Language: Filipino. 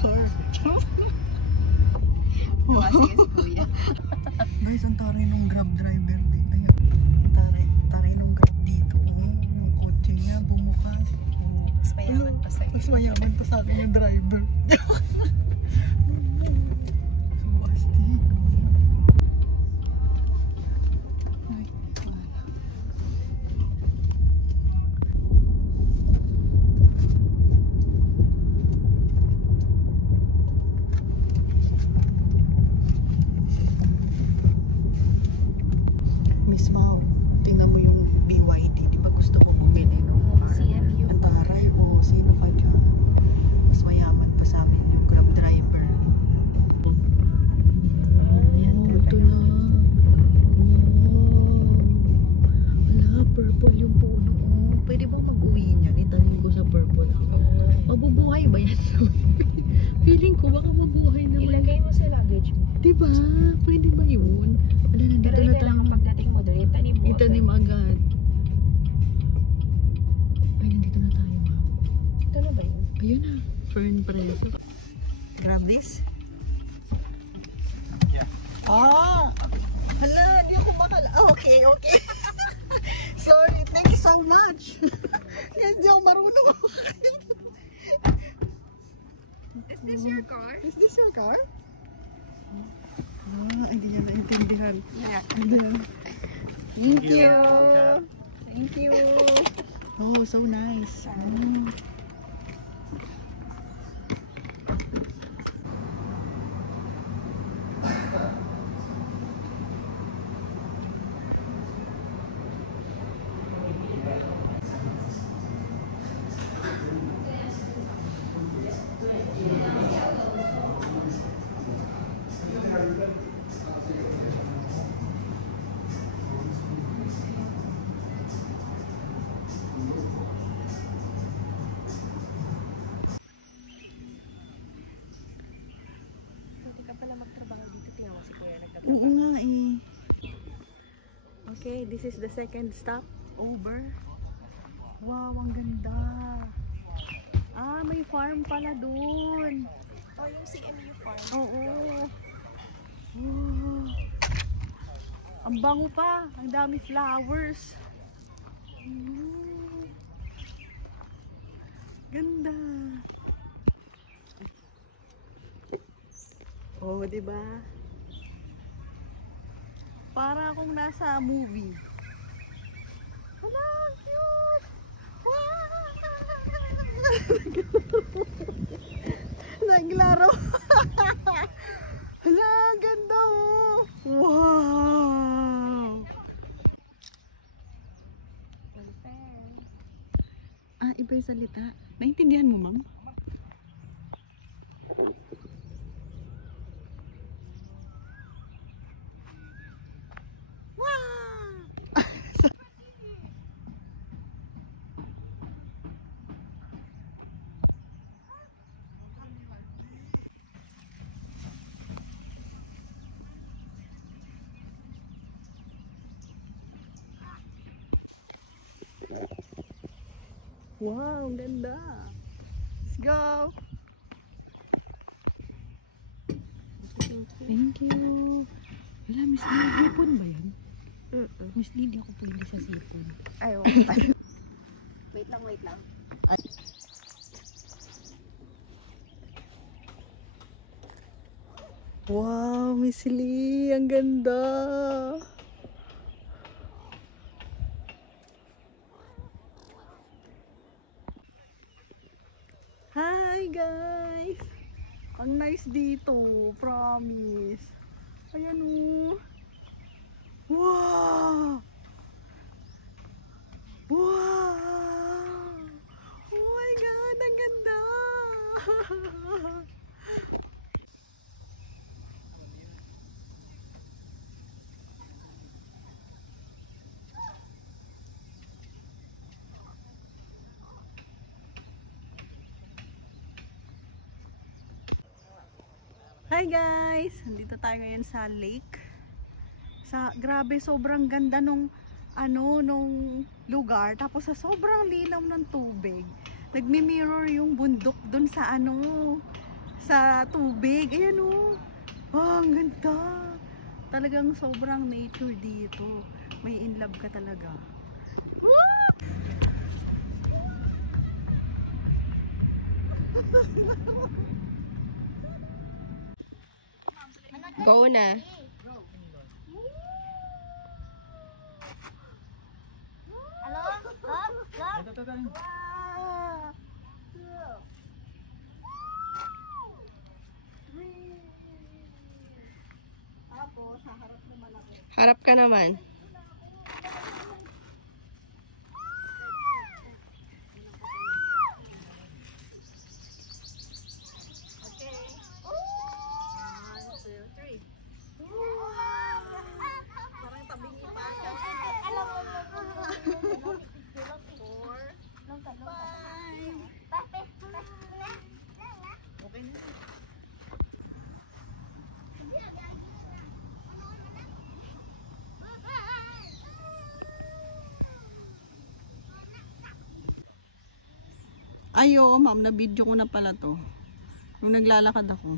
car. Sige si Kuya. Guys, ang taray nung Grab driver dito. Taray nung Grab dito. Yung kotse niya, bumukas. Mas mayaman pa sa'yo. Mas mayaman pa sa akin yung driver. So, astig. Ay, wala. Miss Mau, tingnan mo yung BYD. Di ba gusto ko bumili nung car? CMU. Ang taray ko, sino ka dyan? Mas mayaman pa sa amin yung Grab driver. Oh, ito na. Wow. Wala, purple yung puno. Pwede ba mag-uwi niyan? Itanim ko sa purple ako. Mabubuhay ba yan? Feeling ko baka mabuhay naman. Ilagay mo sa luggage mo. Diba? Pwede ba yun? Wala, nandito Pero na kailangan tayo. pagdating mo doon, itanim mo. Itanim agad. Ay, nandito na tayo, ma. Ito na ba yun? Ayun na. Fern preso. Grab this? Yeah. Ah! Hala, di ako makala. Ah, okay, okay. Sorry, thank you so much. Kasi di ako marunong. Is this your car? Is this your car? Ah, hindi yan naintindihan. Yeah. Ayan. Thank you. Thank you. Oh, so nice. Mm. Pwede ka pala magtrabaho dito. Tingnan mo si Kuya Oo nagtatrabaho. nga eh. Okay, this is the second stop. Over. Wow, ang ganda. Ah, may farm pala dun. Oh, yung CMU farm. Oo. Wow. Ang bango pa. Ang dami flowers. Ganda. Oh, di ba? Para akong nasa movie. Hala, cute! Wow! Naglaro. Hala, ganda oh! Wow! Ah, iba yung salita. Naintindihan mo, ma'am? Wow, ang ganda. Let's go. Thank you. Wala, Miss Lee, hipon ba yun? Miss Lee, di ako pwede sa sipon. Ayaw. Wait lang, wait lang. Ay. Wow, Miss Lee, ang ganda. Hi guys! Ang nice dito, promise. Ayan o. Wow! Wow! Oh my God, ang ganda! Hi guys! Nandito tayo ngayon sa lake. Grabe, sobrang ganda nung lugar. Tapos sa sobrang linaw ng tubig, nagmi-mirror yung bundok dun sa sa tubig. Ayan o. Oh, ang ganda. Talagang sobrang nature dito. May in love ka talaga. Go na. Harap ka naman. Ay, oo, ma'am. Na-video ko na pala to. Nung naglalakad ako.